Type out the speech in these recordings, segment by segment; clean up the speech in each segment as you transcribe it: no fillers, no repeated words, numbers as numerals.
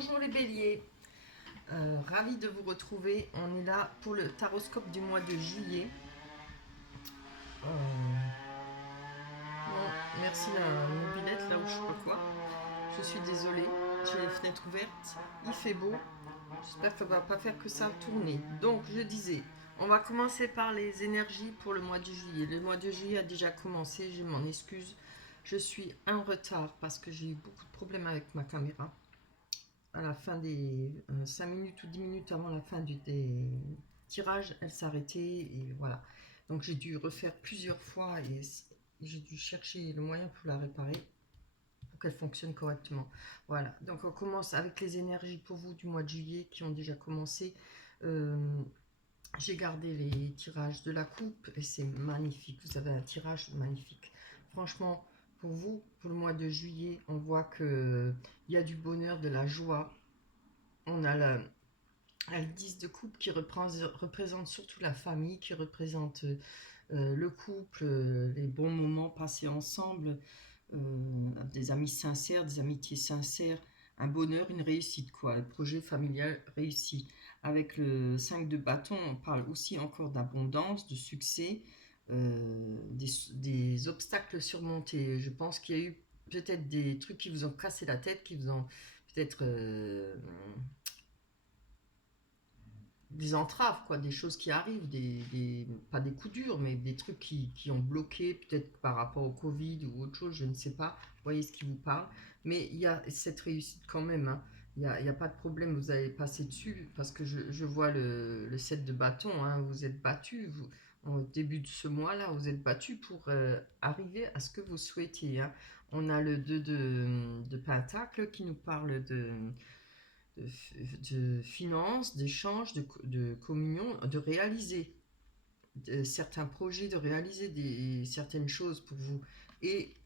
Bonjour les béliers, ravi de vous retrouver. On est là pour le taroscope du mois de juillet. Bon, merci la mobilette là où je sais pas quoi. Je suis désolée, j'ai les fenêtres ouvertes, il fait beau. J'espère que ça va pas faire que ça tourner. Donc je disais, on va commencer par les énergies pour le mois de juillet. Le mois de juillet a déjà commencé, je m'en excuse. Je suis en retard parce que j'ai eu beaucoup de problèmes avec ma caméra. À la fin des 5 minutes ou 10 minutes avant la fin des tirages, elle s'arrêtait et voilà. Donc j'ai dû refaire plusieurs fois et j'ai dû chercher le moyen pour la réparer pour qu'elle fonctionne correctement. Voilà, donc on commence avec les énergies pour vous du mois de juillet qui ont déjà commencé. Euh, j'ai gardé les tirages de la coupe et c'est magnifique. Vous avez un tirage magnifique. Franchement, pour vous, pour le mois de juillet, on voit qu'il y a du bonheur, de la joie. On a le 10 de coupe qui représente surtout la famille, qui représente le couple, les bons moments passés ensemble, des amis sincères, des amitiés sincères, un bonheur, une réussite, quoi, un projet familial réussi. Avec le 5 de bâton, on parle aussi encore d'abondance, de succès, des obstacles surmontés. Je pense qu'il y a eu peut-être des trucs qui vous ont cassé la tête, qui vous ont peut-être des entraves, quoi, des choses qui arrivent, pas des coups durs, mais des trucs qui ont bloqué, peut-être par rapport au Covid ou autre chose, je ne sais pas, vous voyez ce qui vous parle. Mais il y a cette réussite quand même, hein. Il n'y a pas de problème, vous allez passer dessus, parce que je vois le 7 de bâton, hein, vous êtes battu, au début de ce mois-là, vous êtes battu pour arriver à ce que vous souhaitiez, hein. On a le 2 de pentacle qui nous parle de finances, d'échanges, de communion, de réaliser certains projets, de réaliser certaines choses pour vous. Et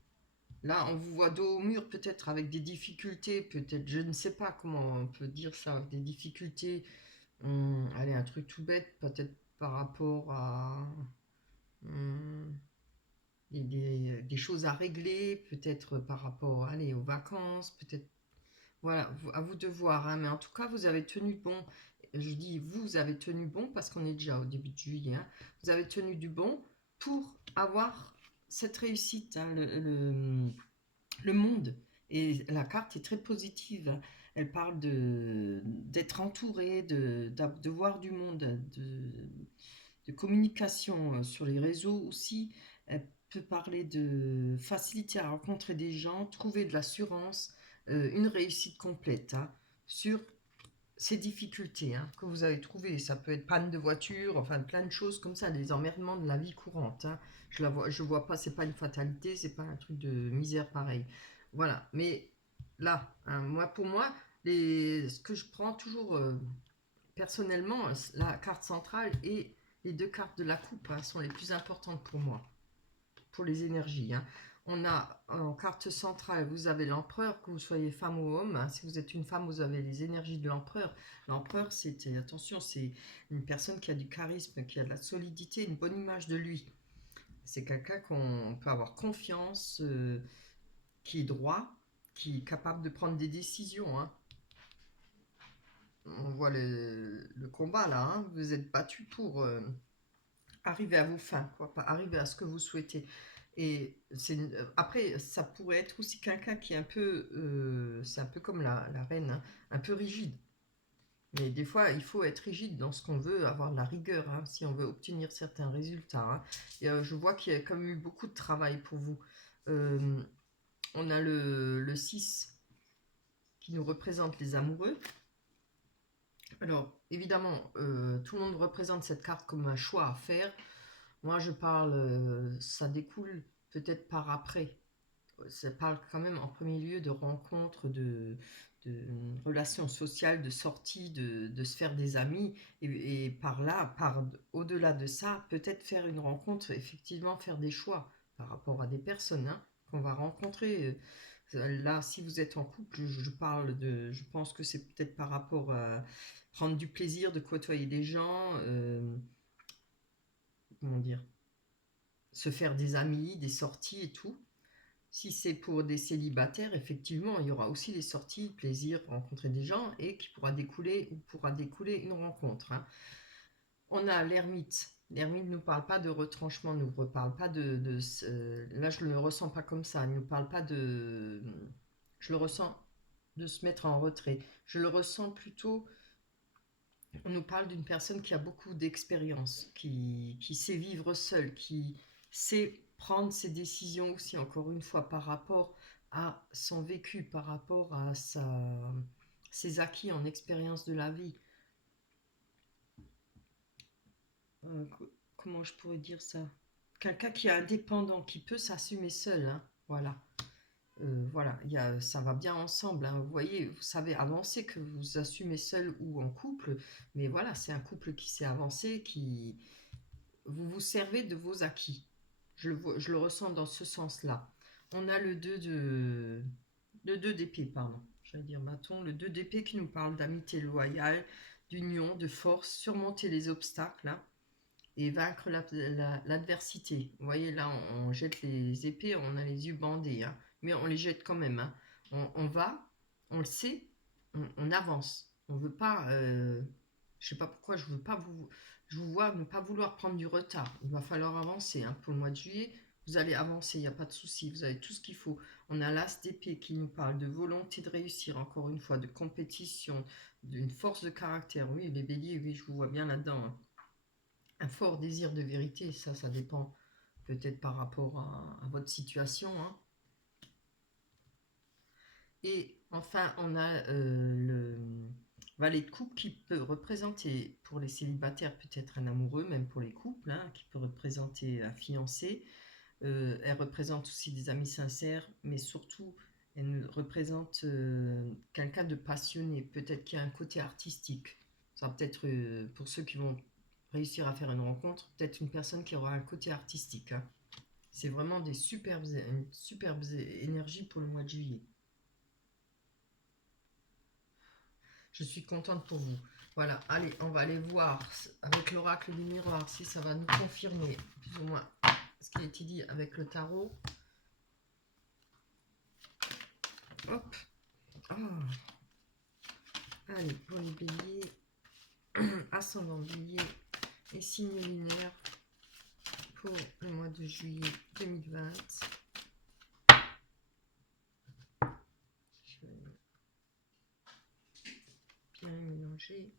là, on vous voit dos au mur, peut-être avec des difficultés, peut-être, je ne sais pas comment on peut dire ça, des difficultés. Allez, un truc tout bête, peut-être par rapport à des choses à régler, peut-être par rapport, allez, aux vacances, peut-être. Voilà, à vous de voir, hein, mais en tout cas, vous avez tenu bon. Je dis vous avez tenu bon parce qu'on est déjà au début de juillet, hein. Vous avez tenu du bon pour avoir cette réussite, hein, le monde. Et la carte est très positive. Elle parle d'être entouré, de voir du monde, de communication sur les réseaux aussi. Elle peut parler de facilité à rencontrer des gens, trouver de l'assurance, une réussite complète, hein, sur ces difficultés, hein, que vous avez trouvées. Ça peut être panne de voiture, enfin plein de choses comme ça, des emmerdements de la vie courante, hein. Je vois pas, c'est pas une fatalité, c'est pas un truc de misère pareil. Voilà, mais là, hein, pour moi, ce que je prends toujours personnellement, la carte centrale et les deux cartes de la coupe, hein, sont les plus importantes pour moi, pour les énergies, hein. On a en carte centrale, vous avez l'empereur, que vous soyez femme ou homme, hein. Si vous êtes une femme, vous avez les énergies de l'empereur. L'empereur, attention, c'est une personne qui a du charisme, qui a de la solidité, une bonne image de lui. C'est quelqu'un qu'on peut avoir confiance, qui est droit, qui est capable de prendre des décisions, hein. On voit le combat là, hein. Vous êtes battu pour arriver à vos fins, quoi, arriver à ce que vous souhaitez. Et après, ça pourrait être aussi quelqu'un qui est un peu, c'est un peu comme la reine, hein, un peu rigide. Mais des fois, il faut être rigide dans ce qu'on veut, avoir de la rigueur, hein, si on veut obtenir certains résultats, hein. Et, je vois qu'il y a quand même eu beaucoup de travail pour vous. Euh, on a le 6 qui nous représente les amoureux. Alors, évidemment, tout le monde représente cette carte comme un choix à faire. Moi, je parle, ça découle peut-être par après. Ça parle quand même en premier lieu de rencontres, de relations sociales, de sorties, de se faire des amis. Et par là, au-delà de ça, peut-être faire une rencontre, effectivement faire des choix par rapport à des personnes, hein, qu'on va rencontrer. Là, si vous êtes en couple, je pense que c'est peut-être par rapport à prendre du plaisir de côtoyer des gens, comment dire, se faire des amis, des sorties et tout. Si c'est pour des célibataires, effectivement, il y aura aussi les sorties, plaisir, rencontrer des gens et qui pourra découler une rencontre, hein. On a l'ermite. L'ermite ne nous parle pas de retranchement, ne nous parle pas là, je ne le ressens pas comme ça. Il ne nous parle pas de. Je le ressens de se mettre en retrait. Je le ressens plutôt. On nous parle d'une personne qui a beaucoup d'expérience, qui sait vivre seule, qui sait prendre ses décisions aussi, encore une fois, par rapport à son vécu, par rapport à ses acquis en expérience de la vie. Euh, Comment je pourrais dire ça? Quelqu'un qui est indépendant, qui peut s'assumer seul, hein, voilà. Voilà, ça va bien ensemble, hein. Vous voyez, vous savez avancer, que vous assumez seul ou en couple, mais voilà, c'est un couple qui sait avancer, vous vous servez de vos acquis. Je le ressens dans ce sens-là. On a le 2 d'épée, pardon. J'allais dire bâton, le 2 d'épée qui nous parle d'amitié loyale, d'union, de force, surmonter les obstacles, hein, et vaincre l'adversité. Vous voyez, là, on jette les épées, on a les yeux bandés, hein, mais on les jette quand même, hein. On va, on le sait, on avance. On veut pas, je sais pas pourquoi, je vous vois ne pas vouloir prendre du retard. Il va falloir avancer, hein, pour le mois de juillet. Vous allez avancer, il n'y a pas de souci, vous avez tout ce qu'il faut. On a l'as d'épée qui nous parle de volonté de réussir, encore une fois, de compétition, d'une force de caractère. Oui, les béliers, oui, je vous vois bien là-dedans, hein. Un fort désir de vérité, ça dépend peut-être par rapport à votre situation, hein. Et enfin, on a le valet de coupe qui peut représenter pour les célibataires peut-être un amoureux, même pour les couples, hein, qui peut représenter un fiancé. Elle représente aussi des amis sincères, mais surtout, elle représente quelqu'un de passionné, peut-être qui a un côté artistique. Ça va peut-être, pour ceux qui vont réussir à faire une rencontre, peut-être une personne qui aura un côté artistique, hein. C'est vraiment une superbe énergie pour le mois de juillet. Je suis contente pour vous. Voilà, allez, on va aller voir avec l'oracle du miroir si ça va nous confirmer plus ou moins ce qui a été dit avec le tarot. Hop. Oh. Allez, pour les béliers, ascendant bélier et signe lunaire pour le mois de juillet 2020. Je vais bien mélanger.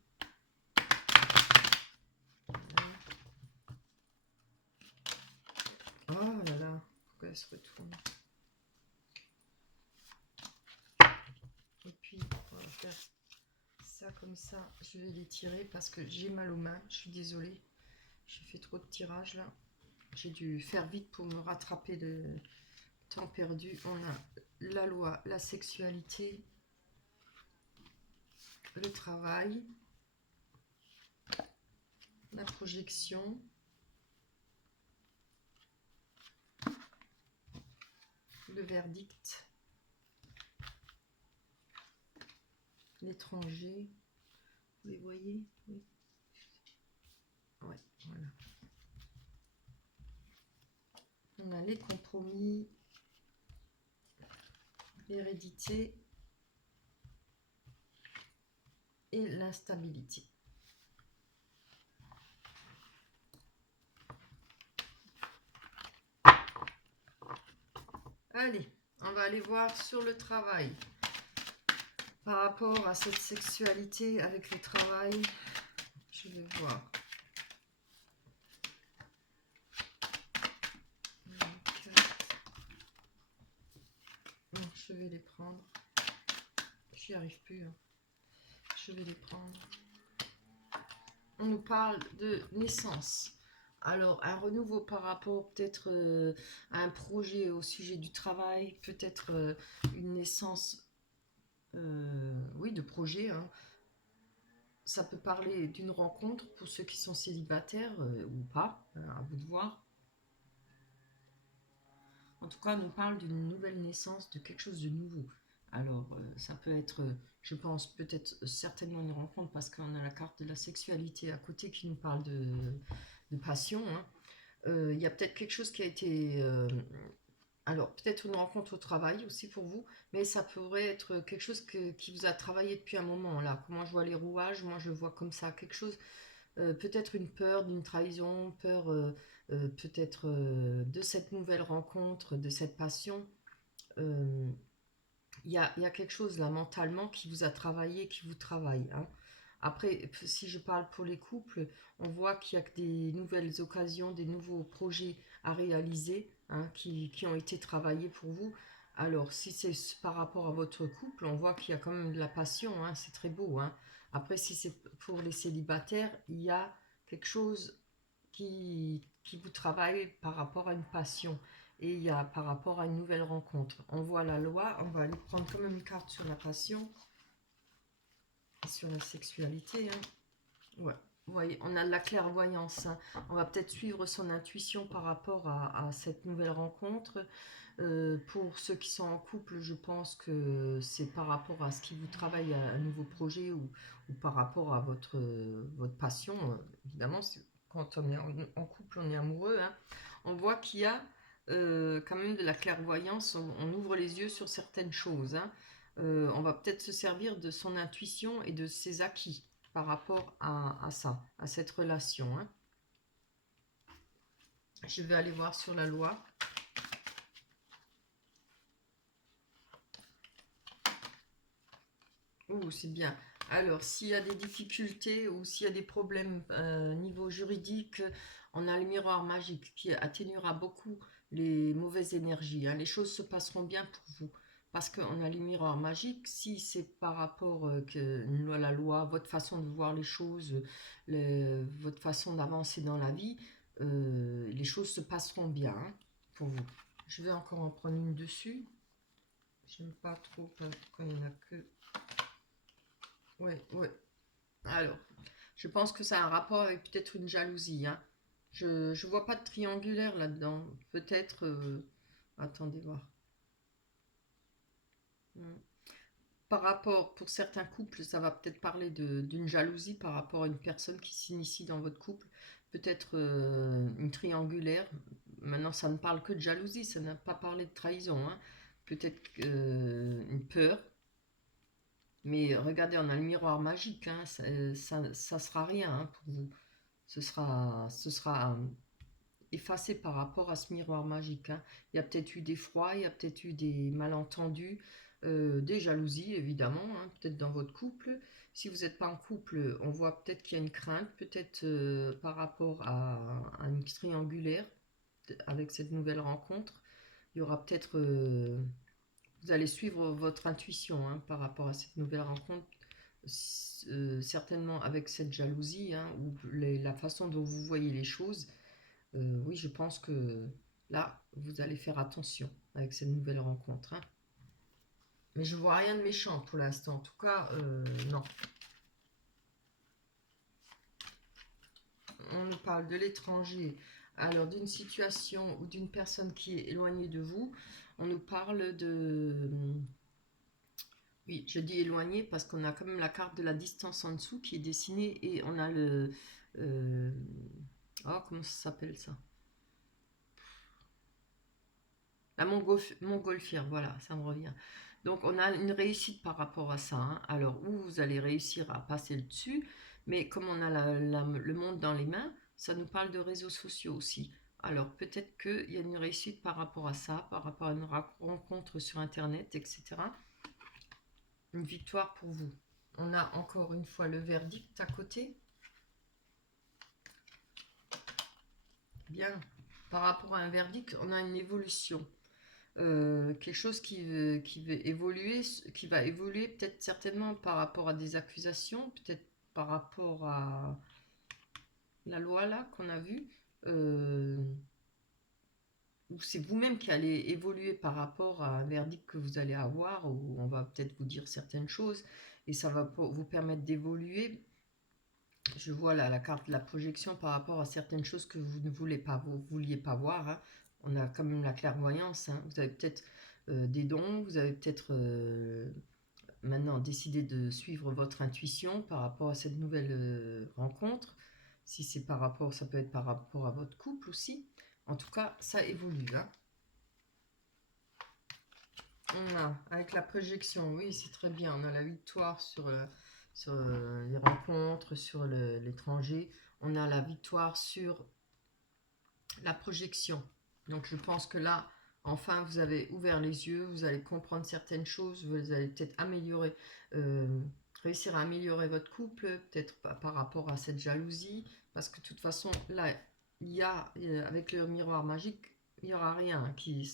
Oh là là, pourquoi elle se retourne? Et puis, on va faire ça comme ça. Je vais les tirer parce que j'ai mal aux mains. Je suis désolée. J'ai fait trop de tirages là. J'ai dû faire vite pour me rattraper le temps perdu. On a la loi, la sexualité, le travail, la projection, le verdict, l'étranger. Vous les voyez? Oui. Ouais, voilà. On a les compromis, l'hérédité et l'instabilité. Allez, on va aller voir sur le travail. Par rapport à cette sexualité avec le travail, je vais voir. Je vais les prendre. J'y arrive plus, hein. Je vais les prendre. On nous parle de naissance. Alors, un renouveau par rapport peut-être à un projet au sujet du travail, peut-être une naissance, oui, de projet, hein. Ça peut parler d'une rencontre pour ceux qui sont célibataires ou pas, à vous de voir. En tout cas, on nous parle d'une nouvelle naissance, de quelque chose de nouveau. Alors, ça peut être, je pense, peut-être certainement une rencontre parce qu'on a la carte de la sexualité à côté qui nous parle de passion, hein. Il y a peut-être quelque chose qui a été Alors, peut-être une rencontre au travail aussi pour vous, mais ça pourrait être quelque chose qui vous a travaillé depuis un moment, là. Comment je vois les rouages, moi je vois comme ça, quelque chose, peut-être une peur d'une trahison, peur peut-être de cette nouvelle rencontre, de cette passion. Euh, il y a quelque chose là mentalement qui vous a travaillé, qui vous travaille, hein. Après, si je parle pour les couples, on voit qu'il y a que des nouvelles occasions, des nouveaux projets à réaliser, hein, qui ont été travaillés pour vous. Alors, si c'est par rapport à votre couple, on voit qu'il y a quand même de la passion, hein, c'est très beau, hein. Après, si c'est pour les célibataires, il y a quelque chose qui vous travaille par rapport à une passion et il y a par rapport à une nouvelle rencontre. On voit la loi, on va aller prendre comme une carte sur la passion et sur la sexualité, hein. Ouais. Vous voyez, on a de la clairvoyance, hein. On va peut-être suivre son intuition par rapport à cette nouvelle rencontre. Pour ceux qui sont en couple, je pense que c'est par rapport à ce qui vous travaille à un nouveau projet ou par rapport à votre passion. Évidemment, quand on est en couple, on est amoureux, hein. On voit qu'il y a quand même de la clairvoyance, on ouvre les yeux sur certaines choses, hein. On va peut-être se servir de son intuition et de ses acquis par rapport à ça, à cette relation, hein. Je vais aller voir sur la loi. Oh, c'est bien. Alors, s'il y a des difficultés ou s'il y a des problèmes niveau juridique, on a le miroir magique qui atténuera beaucoup les mauvaises énergies, hein. Les choses se passeront bien pour vous. Parce qu'on a le miroir magique, si c'est par rapport à la loi, votre façon de voir les choses, votre façon d'avancer dans la vie, les choses se passeront bien, hein, pour vous. Je vais encore en prendre une dessus. J'aime pas trop quand il n'y en a que... Ouais, ouais. Alors, je pense que ça a un rapport avec peut-être une jalousie, hein. Je vois pas de triangulaire là-dedans. Peut-être. Attendez voir. Hmm. Par rapport, pour certains couples, ça va peut-être parler d'une jalousie par rapport à une personne qui s'initie dans votre couple. Peut-être une triangulaire. Maintenant, ça ne parle que de jalousie, ça n'a pas parlé de trahison, hein. Peut-être une peur. Mais regardez, on a le miroir magique, hein. Ça sera rien, hein, pour vous. Ce sera effacé par rapport à ce miroir magique, hein. Il y a peut-être eu des froids, il y a peut-être eu des malentendus, des jalousies évidemment, hein, peut-être dans votre couple. Si vous n'êtes pas en couple, on voit peut-être qu'il y a une crainte, peut-être par rapport à une triangulaire avec cette nouvelle rencontre. Il y aura peut-être... vous allez suivre votre intuition, hein, par rapport à cette nouvelle rencontre, certainement avec cette jalousie, hein, ou la façon dont vous voyez les choses. Oui, je pense que là, vous allez faire attention avec cette nouvelle rencontre, hein. Mais je vois rien de méchant pour l'instant. En tout cas, non. On nous parle de l'étranger, alors d'une situation ou d'une personne qui est éloignée de vous. On nous parle de... Oui, je dis éloigné parce qu'on a quand même la carte de la distance en dessous qui est dessinée et on a le... euh, oh, comment ça s'appelle ça? La montgolfière, voilà, ça me revient. Donc on a une réussite par rapport à ça, hein. Alors, où vous allez réussir à passer le dessus, mais comme on a le monde dans les mains, ça nous parle de réseaux sociaux aussi. Alors peut-être qu'il y a une réussite par rapport à ça, par rapport à une rencontre sur Internet, etc. Une victoire pour vous. On a encore une fois le verdict à côté. Bien. Par rapport à un verdict, on a une évolution. Quelque chose qui va évoluer peut-être certainement par rapport à des accusations, peut-être par rapport à la loi là qu'on a vue, euh, ou c'est vous-même qui allez évoluer par rapport à un verdict que vous allez avoir, ou on va peut-être vous dire certaines choses, et ça va vous permettre d'évoluer. Je vois là la carte de la projection par rapport à certaines choses que vous ne vouliez pas voir, hein. On a quand même la clairvoyance, hein. Vous avez peut-être des dons, vous avez peut-être maintenant décidé de suivre votre intuition par rapport à cette nouvelle rencontre. Si c'est par rapport, ça peut être par rapport à votre couple aussi. En tout cas, ça évolue, hein. Avec la projection, oui, c'est très bien. On a la victoire sur les rencontres, sur l'étranger. On a la victoire sur la projection. Donc je pense que là, enfin, vous avez ouvert les yeux, vous allez comprendre certaines choses, vous allez peut-être améliorer, euh, réussir à améliorer votre couple, peut-être par rapport à cette jalousie, parce que de toute façon, là, il y a, avec le miroir magique, il n'y aura rien qui...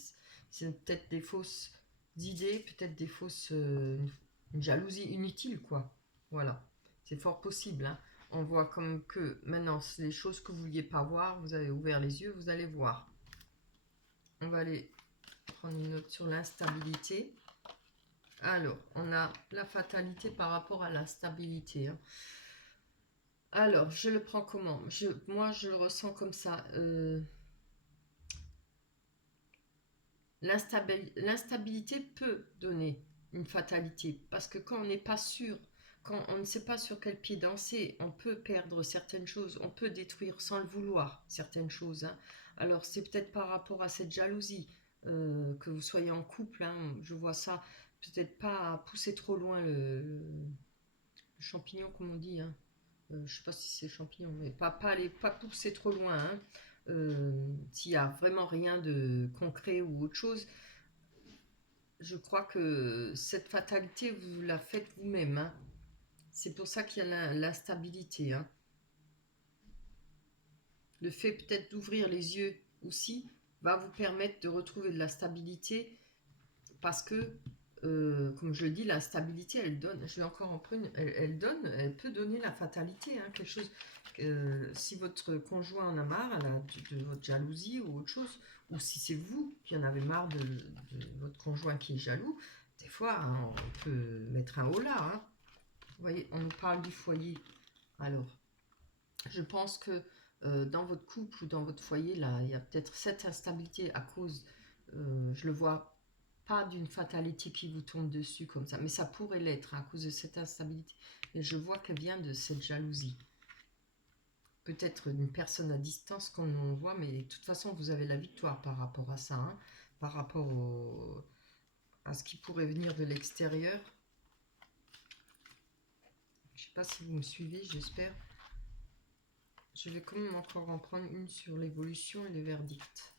C'est peut-être des fausses idées, peut-être des fausses... une jalousie inutile, quoi. Voilà. C'est fort possible, hein. On voit comme que maintenant, c'est les choses que vous ne vouliez pas voir, vous avez ouvert les yeux, vous allez voir. On va aller prendre une note sur l'instabilité. Alors, on a la fatalité par rapport à la stabilité. Hein. Alors, je le prends comment? Moi, je le ressens comme ça. L'instabilité peut donner une fatalité, parce que quand on n'est pas sûr, quand on ne sait pas sur quel pied danser, on peut perdre certaines choses, on peut détruire sans le vouloir certaines choses. Hein. Alors c'est peut-être par rapport à cette jalousie, que vous soyez en couple, hein, je vois ça, peut-être pas pousser trop loin le champignon comme on dit, hein. Je ne sais pas si c'est champignon, mais pas pousser trop loin. Hein. S'il n'y a vraiment rien de concret ou autre chose, je crois que cette fatalité, vous la faites vous-même. Hein. C'est pour ça qu'il y a l'instabilité. Hein. Le fait peut-être d'ouvrir les yeux aussi va vous permettre de retrouver de la stabilité parce que, comme je le dis, la stabilité, elle donne, je vais encore en prendre, elle peut donner la fatalité. Hein, quelque chose, si votre conjoint en a marre de votre jalousie ou autre chose, ou si c'est vous qui en avez marre de votre conjoint qui est jaloux, des fois, hein, on peut mettre un haut là. Hein. Vous voyez, on nous parle du foyer. Alors, je pense que dans votre couple ou dans votre foyer, là, il y a peut-être cette instabilité à cause, je le vois pas d'une fatalité qui vous tombe dessus comme ça, mais ça pourrait l'être à cause de cette instabilité. Et je vois qu'elle vient de cette jalousie. Peut-être une personne à distance qu'on voit, mais de toute façon, vous avez la victoire par rapport à ça, hein, par rapport à ce qui pourrait venir de l'extérieur. Je ne sais pas si vous me suivez, j'espère. Je vais quand même encore en prendre une sur l'évolution et les verdicts.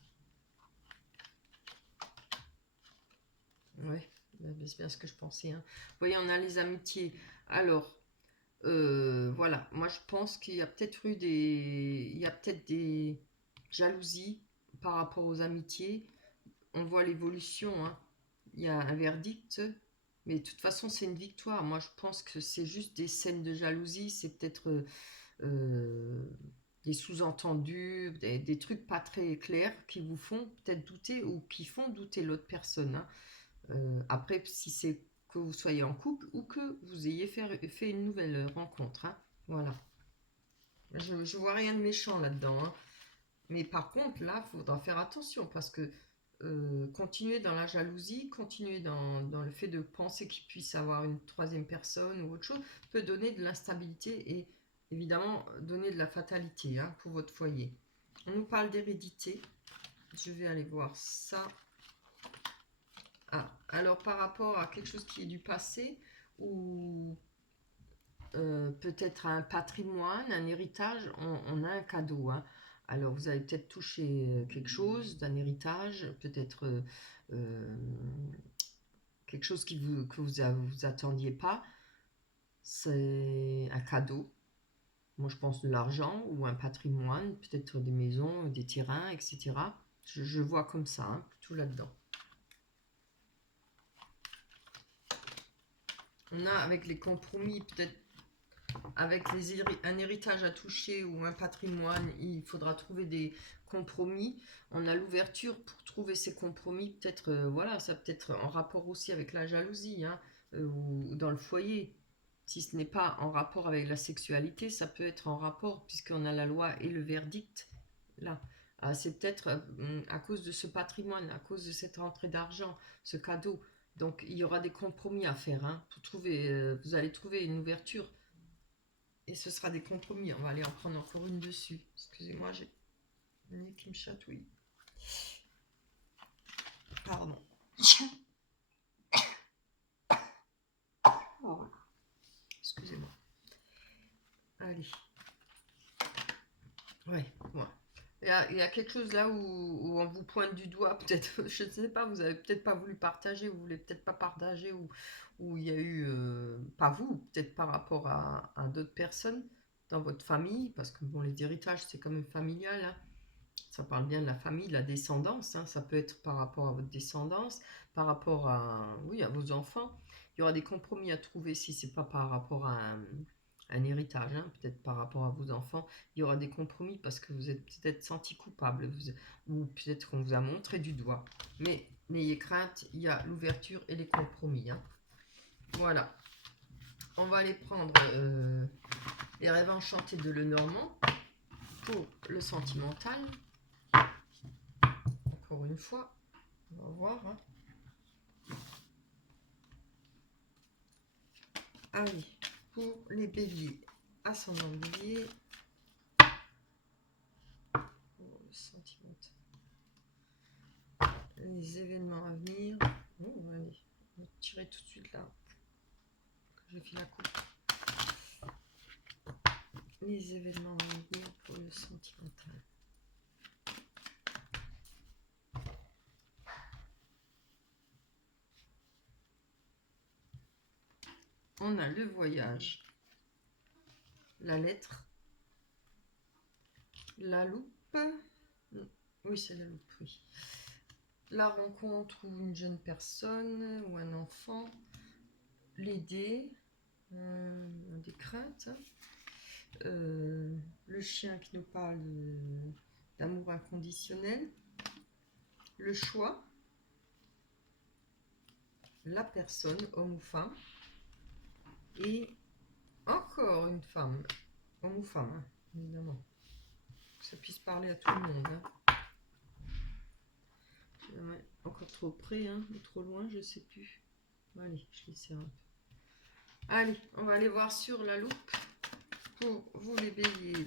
Ouais, c'est bien ce que je pensais. Hein. Vous voyez, on a les amitiés. Alors, voilà, moi je pense qu'il y a peut-être il y a peut-être des jalousies par rapport aux amitiés. On voit l'évolution. Hein. Il y a un verdict, mais de toute façon c'est une victoire. Moi je pense que c'est juste des scènes de jalousie. C'est peut-être euh, des sous-entendus, des trucs pas très clairs qui vous font peut-être douter ou qui font douter l'autre personne. Hein. Après, si c'est que vous soyez en couple ou que vous ayez fait une nouvelle rencontre. Hein. Voilà. Je vois rien de méchant là-dedans. Hein. Mais par contre, là, il faudra faire attention parce que continuer dans la jalousie, continuer dans le fait de penser qu'il puisse avoir une troisième personne ou autre chose, peut donner de l'instabilité et évidemment donner de la fatalité, hein, pour votre foyer. On nous parle d'hérédité. Je vais aller voir ça. Ah, alors par rapport à quelque chose qui est du passé ou peut-être un patrimoine, un héritage, on a un cadeau. Hein. Alors vous allez peut-être toucher quelque chose d'un héritage, peut-être quelque chose que vous attendiez pas. C'est un cadeau. Moi je pense de l'argent ou un patrimoine, peut-être des maisons, des terrains, etc. Je vois comme ça, hein, tout là-dedans. On a avec les compromis, peut-être avec un héritage à toucher ou un patrimoine, il faudra trouver des compromis. On a l'ouverture pour trouver ces compromis. Peut-être, voilà, ça peut être en rapport aussi avec la jalousie, hein, ou dans le foyer. Si ce n'est pas en rapport avec la sexualité, ça peut être en rapport, puisqu'on a la loi et le verdict. Là, c'est peut-être à cause de ce patrimoine, à cause de cette rentrée d'argent, ce cadeau. Donc, il y aura des compromis à faire. Hein, pour trouver, vous allez trouver une ouverture et ce sera des compromis. On va aller en prendre encore une dessus. Excusez-moi, j'ai le nez qui me chatouille. Pardon. Voilà. Excusez-moi. Allez. Ouais, ouais. Il y a quelque chose là où on vous pointe du doigt, peut-être, je ne sais pas, vous avez peut-être pas voulu partager, vous voulez peut-être pas partager, ou il y a eu, pas vous, peut-être par rapport à d'autres personnes dans votre famille, parce que bon, les héritages, c'est quand même familial, hein. Ça parle bien de la famille, de la descendance, hein. Ça peut être par rapport à votre descendance, par rapport à, oui, à vos enfants. Il y aura des compromis à trouver si c'est pas par rapport à un héritage, hein. Peut-être par rapport à vos enfants. Il y aura des compromis parce que vous êtes peut-être senti coupable, ou peut-être qu'on vous a montré du doigt. Mais n'ayez crainte, il y a l'ouverture et les compromis, hein. Voilà. On va aller prendre les rêves enchantés de Lenormand pour le sentimental. Encore une fois, on va voir, hein. Allez, pour les béliers, ascendant bélier, pour le sentimental, les événements à venir. Oh, allez, on va tirer tout de suite là, que j'ai fait la coupe. Les événements à venir pour le sentimental. On a le voyage, la lettre, la loupe. Oui, c'est la loupe, oui. La rencontre ou une jeune personne ou un enfant. L'aider, des craintes. Le chien qui nous parle d'amour inconditionnel. Le choix. La personne, homme ou femme. Et encore une femme, homme ou femme, hein, évidemment. Que ça puisse parler à tout le monde, hein. Encore trop près, hein, ou trop loin, je sais plus. Allez, je les serre un peu. Allez, on va aller voir sur la loupe. Pour vous les béliers,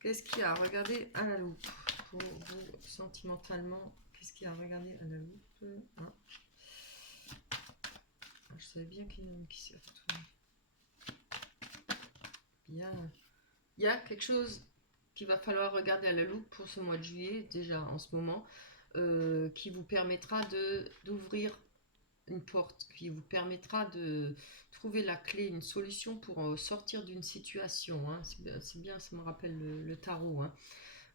qu'est-ce qu'il y a à regarder à la loupe? Pour vous, sentimentalement, qu'est-ce qu'il y a à regarder à la loupe? Ah. Je savais bien qu'il y en a qui s'est retourné. Bien. Il y a quelque chose qu'il va falloir regarder à la loupe pour ce mois de juillet, déjà en ce moment, qui vous permettra d'ouvrir une porte, qui vous permettra de trouver la clé, une solution pour sortir d'une situation, hein. C'est bien, ça me rappelle le tarot, hein.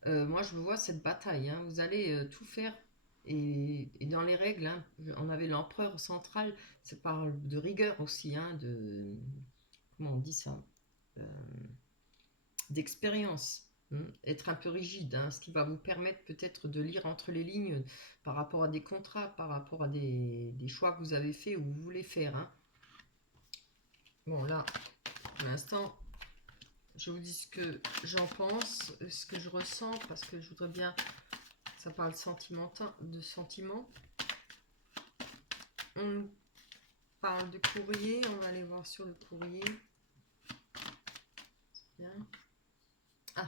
Moi, je vois cette bataille, hein. Vous allez tout faire. Et dans les règles, hein, on avait l'empereur central, ça parle de rigueur aussi, hein, comment on dit ça, euh, d'expérience, hein, être un peu rigide, hein, ce qui va vous permettre peut-être de lire entre les lignes par rapport à des contrats, par rapport à des choix que vous avez faits ou vous voulez faire, hein. Bon, là, pour l'instant, je vous dis ce que j'en pense, ce que je ressens, parce que je voudrais bien, ça parle de sentiments. On parle de courrier, on va aller voir sur le courrier. Bien. Ah,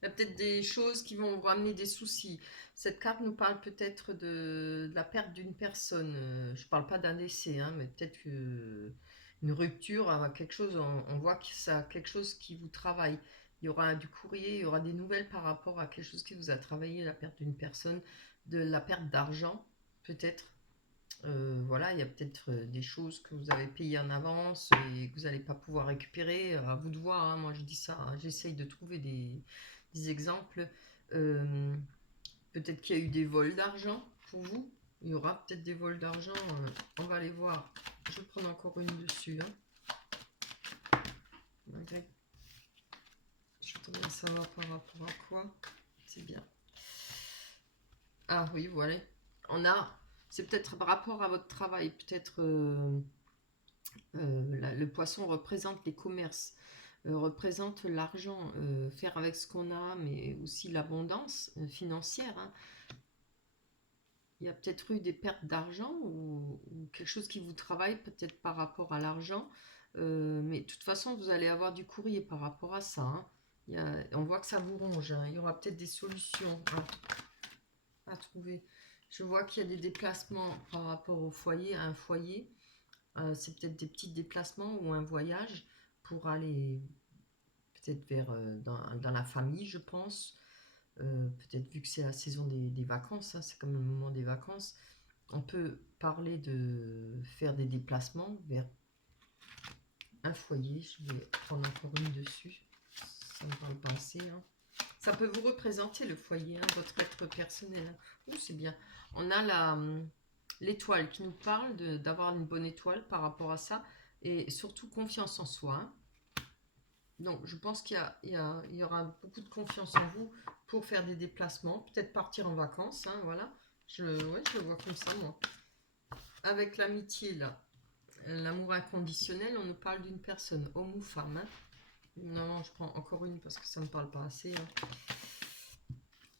il y a peut-être des choses qui vont vous ramener des soucis. Cette carte nous parle peut-être de la perte d'une personne. Je ne parle pas d'un décès, hein, mais peut-être une rupture, quelque chose. On voit que ça a quelque chose qui vous travaille. Il y aura du courrier, il y aura des nouvelles par rapport à quelque chose qui vous a travaillé, la perte d'une personne, de la perte d'argent, peut-être. Voilà, il y a peut-être des choses que vous avez payées en avance et que vous n'allez pas pouvoir récupérer. À vous de voir, hein, moi je dis ça, hein, j'essaye de trouver des exemples. Euh, Peut-être qu'il y a eu des vols d'argent pour vous. Il y aura peut-être des vols d'argent. On va aller voir. Je vais prendre encore une dessus, hein. Malgré... Je voudrais savoir par rapport à quoi. C'est bien. Ah oui, voilà. On a... C'est peut-être par rapport à votre travail. Peut-être... le poisson représente les commerces, représente l'argent, faire avec ce qu'on a, mais aussi l'abondance financière, hein. Il y a peut-être eu des pertes d'argent ou quelque chose qui vous travaille peut-être par rapport à l'argent, mais de toute façon, vous allez avoir du courrier par rapport à ça, hein. On voit que ça vous ronge, hein. Il y aura peut-être des solutions à trouver. Je vois qu'il y a des déplacements par rapport au foyer, à un foyer. C'est peut-être des petits déplacements ou un voyage pour aller peut-être vers dans la famille, je pense. Peut-être vu que c'est la saison des vacances, hein, c'est comme le moment des vacances, on peut parler de faire des déplacements vers un foyer. Je vais prendre encore une dessus, ça me parle pas assez. Hein. Ça peut vous représenter le foyer, hein, votre être personnel. Hein. Ouh, c'est bien. On a l'étoile qui nous parle d'avoir une bonne étoile par rapport à ça et surtout confiance en soi. Hein. Donc, je pense qu'il y aura beaucoup de confiance en vous pour faire des déplacements, peut-être partir en vacances. Hein, voilà. Ouais, je le vois comme ça, moi. Avec l'amitié, là, l'amour inconditionnel, on nous parle d'une personne, homme ou femme. Hein. Non, je prends encore une parce que ça ne me parle pas assez. Hein.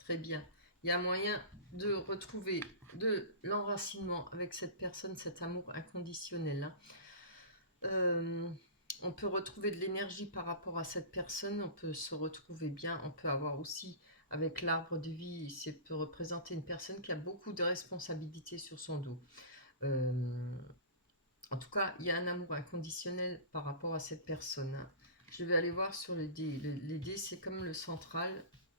Très bien. Il y a moyen de retrouver de l'enracinement avec cette personne, cet amour inconditionnel. Hein. On peut retrouver de l'énergie par rapport à cette personne, on peut se retrouver bien, on peut avoir aussi, avec l'arbre de vie, ça peut représenter une personne qui a beaucoup de responsabilités sur son dos. En tout cas, il y a un amour inconditionnel par rapport à cette personne. Hein. Je vais aller voir sur les dés. Les dés, c'est comme le central.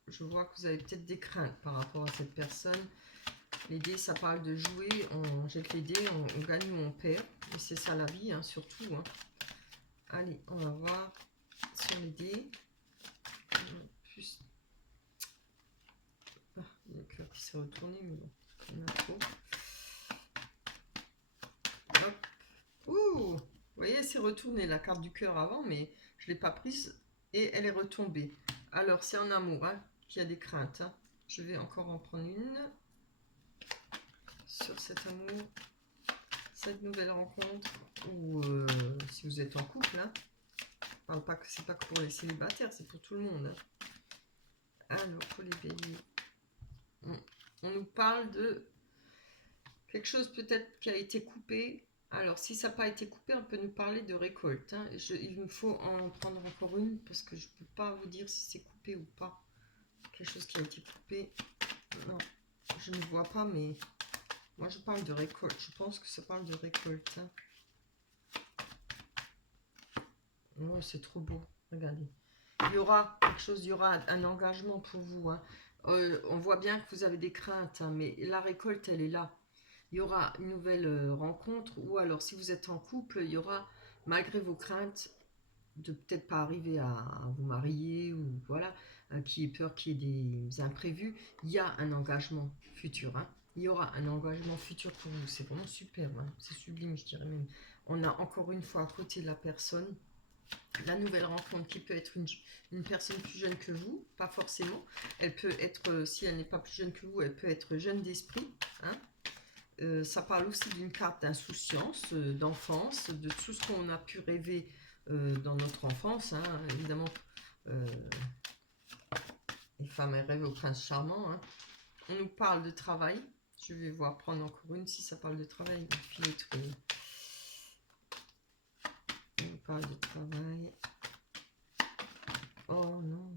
Je vois que vous avez peut-être des craintes par rapport à cette personne. Les dés, ça parle de jouer. On jette les dés, on gagne ou on perd. Et c'est ça la vie, hein, surtout. Hein. Allez, on va voir sur les dés. Plus... Ah, il y a le cœur qui s'est retourné, mais bon, il y en a trop. Hop. Ouh! Vous voyez, c'est retourné la carte du cœur avant, mais je ne l'ai pas prise et elle est retombée. Alors, c'est en amour hein, qu'il y a des craintes. Hein. Je vais encore en prendre une sur cet amour, cette nouvelle rencontre, ou si vous êtes en couple. Hein. Je parle pas que c'est pas que pour les célibataires, c'est pour tout le monde. Hein. Alors, pour les béliers, on nous parle de quelque chose peut-être qui a été coupé. Alors, si ça n'a pas été coupé, on peut nous parler de récolte. Hein. Il me faut en prendre encore une parce que je ne peux pas vous dire si c'est coupé ou pas. Quelque chose qui a été coupé. Non, je ne vois pas, mais moi je parle de récolte. Je pense que ça parle de récolte. Hein. Oh, c'est trop beau. Regardez. Il y aura quelque chose, il y aura un engagement pour vous. Hein. On voit bien que vous avez des craintes, hein, mais la récolte, elle est là. Il y aura une nouvelle rencontre, ou alors si vous êtes en couple, il y aura, malgré vos craintes, de peut-être pas arriver à vous marier, ou voilà, qui ait peur qu'il y ait des imprévus, il y a un engagement futur. Hein. Il y aura un engagement futur pour vous. C'est vraiment super, hein. C'est sublime, je dirais même. On a encore une fois à côté de la personne, la nouvelle rencontre qui peut être une personne plus jeune que vous, pas forcément. Elle peut être, si elle n'est pas plus jeune que vous, elle peut être jeune d'esprit. Hein. Ça parle aussi d'une carte d'insouciance, d'enfance, de tout ce qu'on a pu rêver dans notre enfance. Hein. Évidemment, les femmes elles rêvent au prince charmant. Hein. On nous parle de travail. Je vais voir prendre encore une si ça parle de travail. On nous parle de travail. Oh non.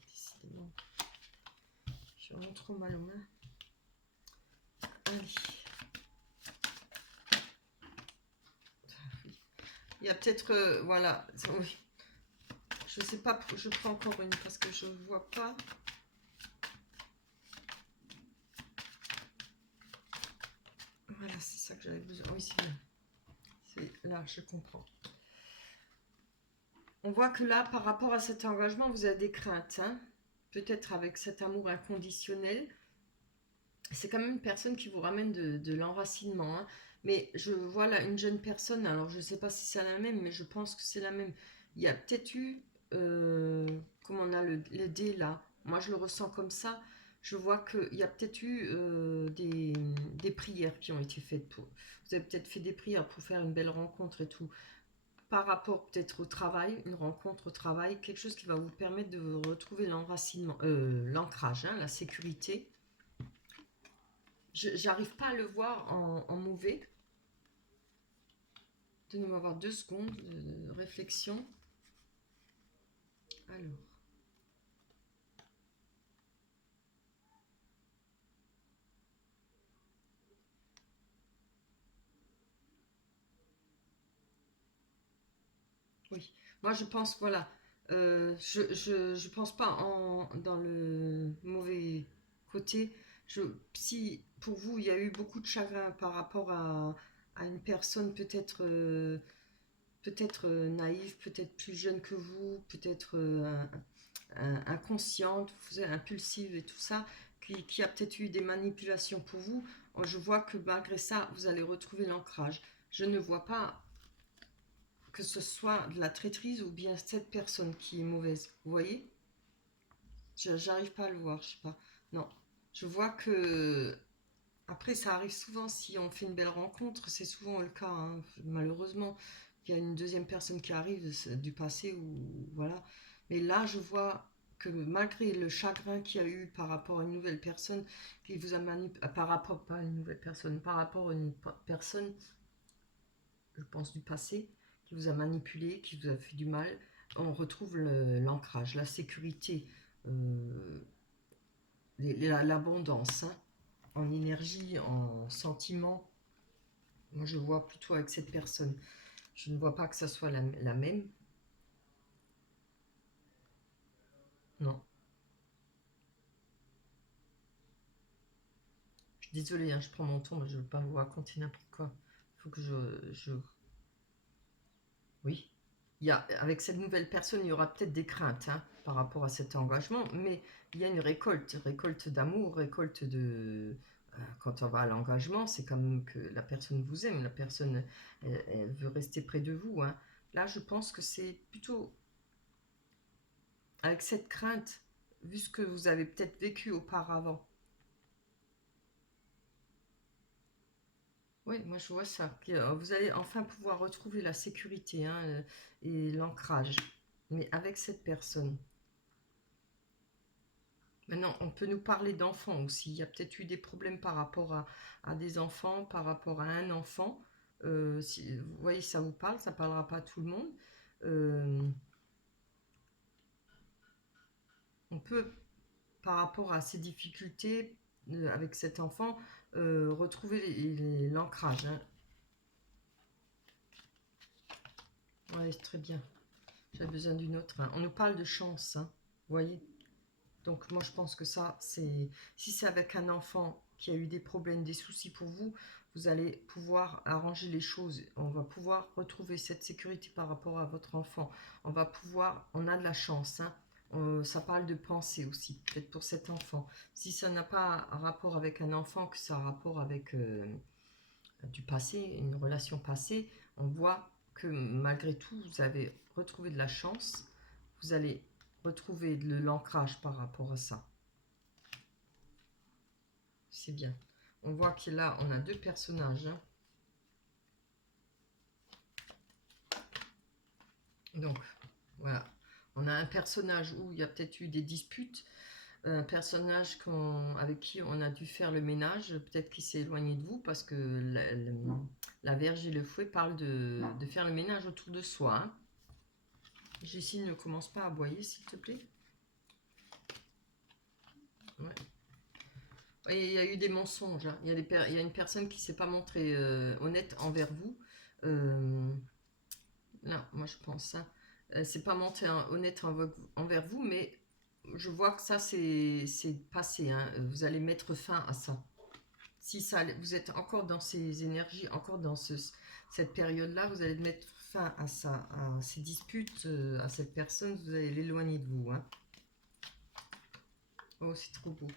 Décidément. J'ai vraiment trop mal aux mains. Allez. Il y a peut-être, voilà, oui. Je sais pas, je prends encore une parce que je ne vois pas. Voilà, c'est ça que j'avais besoin. Oui, c'est bien. Là, je comprends. On voit que là, par rapport à cet engagement, vous avez des craintes. Hein. Peut-être avec cet amour inconditionnel. C'est quand même une personne qui vous ramène de l'enracinement. Hein. Mais je vois là une jeune personne, alors je ne sais pas si c'est la même, mais je pense que c'est la même. Il y a peut-être eu, comme on a le dé là, moi je le ressens comme ça, je vois qu'il y a peut-être eu des prières qui ont été faites pour. Vous avez peut-être fait des prières pour faire une belle rencontre et tout. Par rapport peut-être au travail, une rencontre au travail, quelque chose qui va vous permettre de retrouver l'enracinement, l'ancrage, hein, la sécurité. J'arrive pas à le voir en mauvais. Donnez-moi avoir 2 secondes de réflexion. Alors. Oui. Moi, je pense, voilà, je pense pas dans le mauvais côté. Si pour vous, il y a eu beaucoup de chagrin par rapport à une personne peut-être naïve, peut-être plus jeune que vous, peut-être inconsciente, vous êtes impulsive et tout ça, qui a peut-être eu des manipulations pour vous, je vois que malgré ça, vous allez retrouver l'ancrage. Je ne vois pas que ce soit de la traîtrise ou bien cette personne qui est mauvaise. Vous voyez? J'arrive pas à le voir, je sais pas. Non. Je vois que après, ça arrive souvent si on fait une belle rencontre, c'est souvent le cas, hein. Malheureusement. Il y a une deuxième personne qui arrive du passé ou voilà. Mais là, je vois que malgré le chagrin qu'il y a eu par rapport à une nouvelle personne, qui vous a manipulé, par rapport, pas à une nouvelle personne, par rapport à une personne, je pense du passé, qui vous a manipulé, qui vous a fait du mal, on retrouve l'ancrage, la sécurité, euh, l'abondance, hein, en énergie, en sentiment. Moi, je vois plutôt avec cette personne. Je ne vois pas que ça soit la même. Non. Je suis désolée, hein, je prends mon temps, mais je ne veux pas vous raconter n'importe quoi. Il faut que je... Oui. Avec cette nouvelle personne, il y aura peut-être des craintes, hein, par rapport à cet engagement, mais il y a une récolte d'amour, récolte de... Quand on va à l'engagement, c'est comme que la personne vous aime, la personne, elle veut rester près de vous, hein. Là, je pense que c'est plutôt avec cette crainte, vu ce que vous avez peut-être vécu auparavant. Oui, moi je vois ça. Vous allez enfin pouvoir retrouver la sécurité, hein, et l'ancrage, mais avec cette personne. Maintenant, on peut nous parler d'enfants aussi. Il y a peut-être eu des problèmes par rapport à des enfants, par rapport à un enfant. Si, vous voyez, ça vous parle, ça parlera pas à tout le monde. Euh, on peut, par rapport à ces difficultés avec cet enfant, retrouver l'ancrage, hein. Ouais, c'est très bien. J'avais besoin d'une autre, hein. On nous parle de chance, hein. Vous voyez? Donc moi je pense que ça, c'est si c'est avec un enfant qui a eu des problèmes, des soucis pour vous, vous allez pouvoir arranger les choses. On va pouvoir retrouver cette sécurité par rapport à votre enfant. On a de la chance, hein. Ça parle de pensée aussi, peut-être pour cet enfant. Si ça n'a pas un rapport avec un enfant, que ça a un rapport avec du passé, une relation passée, on voit que malgré tout, vous avez retrouvé de la chance. Vous allez retrouver de l'ancrage par rapport à ça. C'est bien. On voit que là, on a deux personnages, hein. Donc, voilà. On a un personnage où il y a peut-être eu des disputes. Un personnage avec qui on a dû faire le ménage. Peut-être qu'il s'est éloigné de vous parce que la Vierge et le Fouet parlent de faire le ménage autour de soi, hein. Jessie, ne commence pas à aboyer, s'il te plaît. Ouais. Et il y a eu des mensonges, hein. Il y a une personne qui ne s'est pas montrée honnête envers vous. Euh, Là, moi je pense ça. C'est pas montré honnête envers vous, mais je vois que ça c'est passé, hein. Vous allez mettre fin à ça. Si ça, vous êtes encore dans ces énergies, encore dans cette période-là, vous allez mettre fin à ça, à ces disputes, à cette personne, vous allez l'éloigner de vous, hein. Oh, c'est trop beau.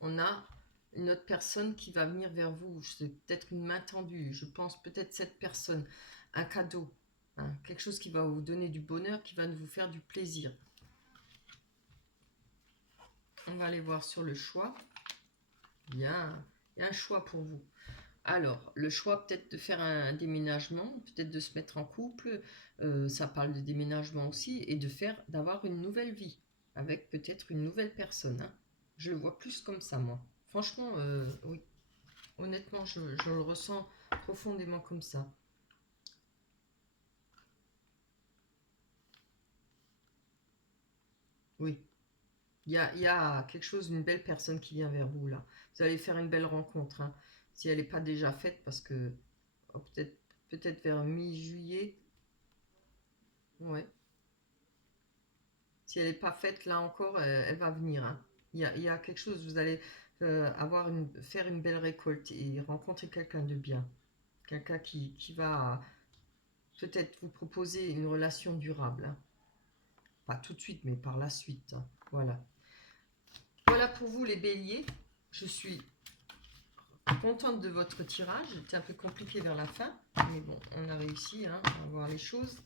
On a une autre personne qui va venir vers vous. C'est peut-être une main tendue. Je pense peut-être cette personne. Un cadeau, hein, quelque chose qui va vous donner du bonheur, qui va vous faire du plaisir. On va aller voir sur le choix. Bien, il y a un choix pour vous. Alors, le choix peut-être de faire un déménagement, peut-être de se mettre en couple, ça parle de déménagement aussi, et d'avoir une nouvelle vie, avec peut-être une nouvelle personne, hein. Je le vois plus comme ça, moi. Franchement, oui. Honnêtement, je le ressens profondément comme ça. Oui. Il y a quelque chose, une belle personne qui vient vers vous, là. Vous allez faire une belle rencontre, hein. Si elle n'est pas déjà faite, parce que oh, peut-être vers mi-juillet, Ouais. Si elle n'est pas faite, là encore, elle va venir, hein. Il y a quelque chose, vous allez faire une belle récolte et rencontrer quelqu'un de bien. Quelqu'un qui va peut-être vous proposer une relation durable, hein. Pas tout de suite, mais par la suite, hein. Voilà. Voilà pour vous les béliers. Je suis contente de votre tirage. C'était un peu compliqué vers la fin, mais bon, on a réussi, hein, à voir les choses.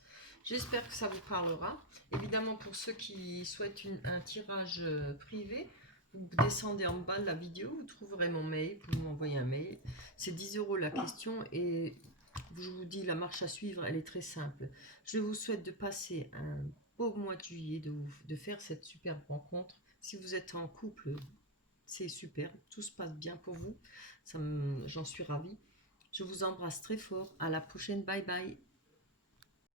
J'espère que ça vous parlera. Évidemment, pour ceux qui souhaitent un tirage privé, vous descendez en bas de la vidéo, vous trouverez mon mail, vous m'envoyez un mail. C'est 10 € la question et je vous dis, la marche à suivre, elle est très simple. Je vous souhaite de passer un beau mois de juillet, de faire cette superbe rencontre. Si vous êtes en couple, c'est super, tout se passe bien pour vous. J'en suis ravie. Je vous embrasse très fort. À la prochaine. Bye bye.